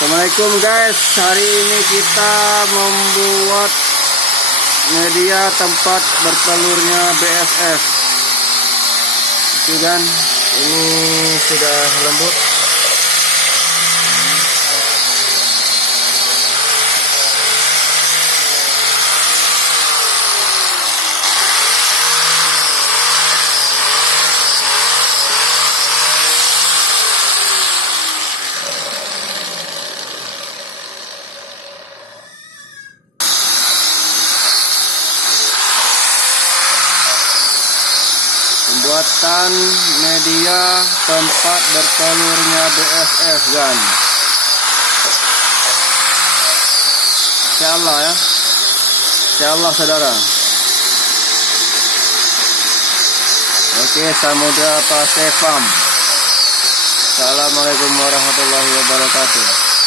Assalamualaikum guys, hari ini kita membuat media tempat bertelurnya BSF. Itu kan, ini sudah lembut. Pembuatan media tempat bertelurnya BSF kan. Insyaallah ya. Insyaallah saudara. Oke, Samudra Pasifam. Assalamualaikum warahmatullahi wabarakatuh.